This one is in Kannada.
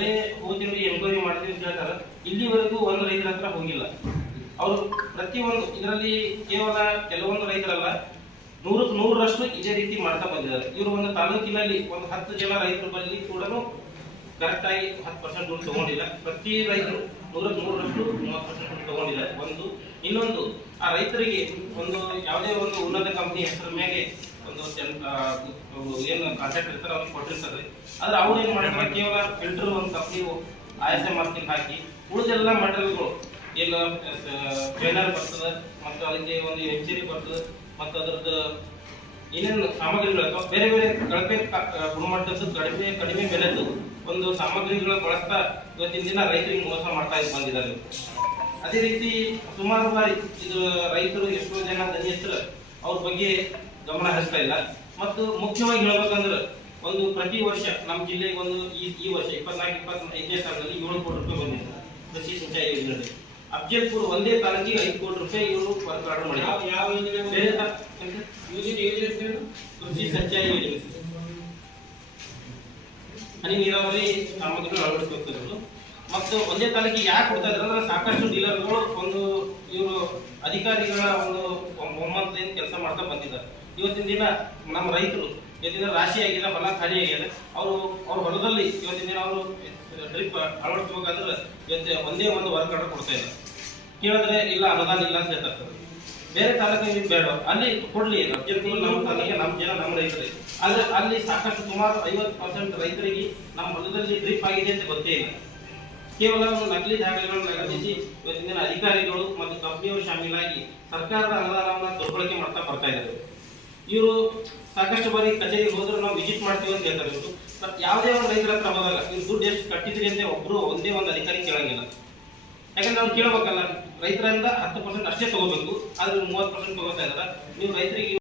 ಬರೇ ಹೋಗಿ ಎಂಕ್ವೈರಿ ಮಾಡ್ತೀವಿ ಅಂತ ಹೇಳ್ತಾರೆ. ಇಲ್ಲಿವರೆಗೂ ಒಂದು ರೈತರ ಹತ್ರ ಹೋಗಿಲ್ಲ. ಅವರು ಪ್ರತಿಯೊಂದು ಇದರಲ್ಲಿ ಕೇವಲ ಕೆಲವೊಂದು ರೈತರಲ್ಲ, 100% ಇದೇ ರೀತಿ ಮಾಡ್ತಾ ಬಂದಿದ್ದಾರೆ. ಇವರು ಒಂದು ತಾಲೂಕಿನಲ್ಲಿ ಒಂದು 10 ಜನ ರೈತರ ಬಳಿ ಕೂಡ ಕರೆಕ್ಟ್ ಆಗಿ 10% ದುಡ್ಡು ತಗೊಂಡಿಲ್ಲ. ಪ್ರತಿ ರೈತರು 100% 30% ತಗೊಂಡಿಲ್ಲ. ಒಂದು ಇನ್ನೊಂದು, ಆ ರೈತರಿಗೆ ಒಂದು ಯಾವುದೇ ಒಂದು ಉನ್ನತ ಕಂಪನಿ ಹೆಸರ ಮೇಲೆ ಒಂದು ಏನು ಕಾಂಟ್ರಾಕ್ಟ್ ಇರ್ತಾರೆ ಅವ್ರಿಗೆ ಕೊಟ್ಟಿರ್ತಾರೆ. ಆದ್ರೆ ಅವ್ರು ಏನ್ ಮಾಡಿದ್ರೆ ಕೇವಲ ಫಿಲ್ಟರ್ ಒಂದು ಕಂಪ್ನಿ ISI ಮಾರ್ಕಿಂಗ್ ಹಾಕಿ ಉಳಿದೆಲ್ಲ ಮಟೀರಿಯಲ್ಗಳು ಎಲ್ಲ ಟ್ರೈನರ್ ಬರ್ತದೆ, ಮತ್ತು ಅದಕ್ಕೆ ಒಂದು ಎಂಜಿನ್ ಬರ್ತದೆ, ಮತ್ತು ಅದರದ್ದು ಏನೇನು ಸಾಮಗ್ರಿಗಳು ಅಥವಾ ಬೇರೆ ಬೇರೆ ಕಳಪೆ ಗುಣಮಟ್ಟದ್ದು ಕಡಿಮೆ ಬೆಲೆದು ಒಂದು ಸಾಮಗ್ರಿಗಳು ಬಳಸ್ತಾ ಇವತ್ತಿನ ದಿನ ರೈತರಿಗೆ ಮೋಸ ಮಾಡ್ತಾ ಬಂದಿದ್ದಾರೆ. ಅದೇ ರೀತಿ ಸುಮಾರು ಬಾರಿ ಇದು ರೈತರು ಎಷ್ಟೋ ಜನ ದನಿಯರು ಅವ್ರ ಬಗ್ಗೆ ಗಮನ ಹರಿಸ್ತಾ ಇಲ್ಲ. ಮತ್ತು ಮುಖ್ಯವಾಗಿ ಹೇಳ್ಬೇಕಂದ್ರೆ ಒಂದು ಪ್ರತಿ ವರ್ಷ ನಮ್ಮ ಜಿಲ್ಲೆಗೆ ಒಂದು ಈ ವರ್ಷ 24-25ನೇ ಸಾಲಿನಲ್ಲಿ 7 ಕೋಟಿ ರೂಪಾಯಿ ಬಂದಿದೆ ಕೃಷಿ ಸಿಂಚಾಯಿ ಯೋಜನೆ. ಅಫ್ಜಲ್ಪುರ ಒಂದೇ ತಾಲೂಕಿಗೆ 5 ಕೋಟಿ ರೂಪಾಯಿ ಇವರು ವರ್ಕ್ ಆರ್ಡರ್ ಮಾಡಿದ್ದಾರೆ. ಯಾವ ಯೋಜನೆ? ಬೇರೆ ಕೃಷಿ ಸಿಂಚಾಯಿ ಯೋಜನೆ, ಹನಿ ನೀರಾವರಿ ಸಾಮಗ್ರಿಗಳು ಅಳವಡಿಸಬೇಕು. ಮತ್ತು ಒಂದೇ ತಾಲೂಕಿಗೆ ಯಾಕೆ ಕೊಡ್ತಾ ಇದ್ದಾರೆ ಅಂದ್ರೆ ಸಾಕಷ್ಟು ಡೀಲರ್ಗಳು ಒಂದು ಇವರು ಅಧಿಕಾರಿಗಳ ಒಂದು ಒಮ್ಮತದಿಂದ ಕೆಲಸ ಮಾಡ್ತಾ ಬಂದಿದ್ದಾರೆ. ಇವತ್ತಿನ ದಿನ ನಮ್ಮ ರೈತರು ಇವತ್ತಿನ ರಾಶಿ ಆಗಿಲ್ಲ, ಹೊಲ ಖಾಲಿ ಆಗಿದೆ. ಅವ್ರ ಹೊಲದಲ್ಲಿ ಇವತ್ತಿನ ದಿನ ಅವರು ಡ್ರಿಪ್ ಅಳವಡಿಸಬೇಕಾದ್ರೆ ಇವತ್ತು ಒಂದೇ ಒಂದು ವರ್ಕ್ ಆರ್ಡರ್ ಕೊಡ್ತಾ ಇಲ್ಲ. ಕೇಳಿದ್ರೆ ಇಲ್ಲ ಅನುದಾನ ಇಲ್ಲ ಅಂತ ಹೇಳ್ತಾರೆ. ಬೇರೆ ತಾಲೂಕಿಗೆ ಬೇಡ, ಅಲ್ಲಿ ಕೊಡ್ಲಿ. ನಮ್ಮ ತಾಲೂಕಿಗೆ ನಮ್ಮ ಜನ ನಮ್ಮ ರೈತರಿಗೆ, ಆದ್ರೆ ಅಲ್ಲಿ ಸಾಕಷ್ಟು ಸುಮಾರು 50% ರೈತರಿಗೆ ನಮ್ಮ ಹೊಲದಲ್ಲಿ ಡ್ರಿಪ್ ಆಗಿದೆ ಅಂತ ಗೊತ್ತೇ ಇಲ್ಲ. ಕೇವಲ ಒಂದು ನಕಲಿ ದಾಖಲೆಗಳನ್ನು ಲಗತ್ತಿಸಿ ಇವತ್ತಿನ ದಿನ ಅಧಿಕಾರಿಗಳು ಮತ್ತು ಕಂಪನಿಯವರು ಶಾಮೀಲಾಗಿ ಸರ್ಕಾರದ ಅನುದಾನವನ್ನು ದುರ್ಬಳಕೆ ಮಾಡ್ತಾ ಬರ್ತಾ ಇದ್ದಾರೆ. ಇವರು ಸಾಕಷ್ಟು ಬಾರಿ ಕಚೇರಿಗೆ ಹೋದ್ರೆ ನಾವು ವಿಸಿಟ್ ಮಾಡ್ತೀವಿ ಅಂತ ಹೇಳ್ತಾರೆ. ಇವರು ಬಟ್ ಯಾವುದೇ ಒಂದು ರೈತರ ಹತ್ರ ಹೋದಾಗ ಇವ್ರು ದುಡ್ಡು ಎಷ್ಟು ಕಟ್ಟಿದ್ರಿ ಅಂತ ಒಂದೇ ಒಂದು ಅಧಿಕಾರಿ ಕೇಳಂಗಿಲ್ಲ. ಯಾಕಂದ್ರೆ ಅವ್ರು ಕೇಳಬೇಕಲ್ಲ, ರೈತರಿಂದ 10% ಅಷ್ಟೇ ತಗೋಬೇಕು, ಆದ್ರೆ 30% ತಗೋತಾ ಇದಾರೆ. ನೀವು ರೈತರಿಗೆ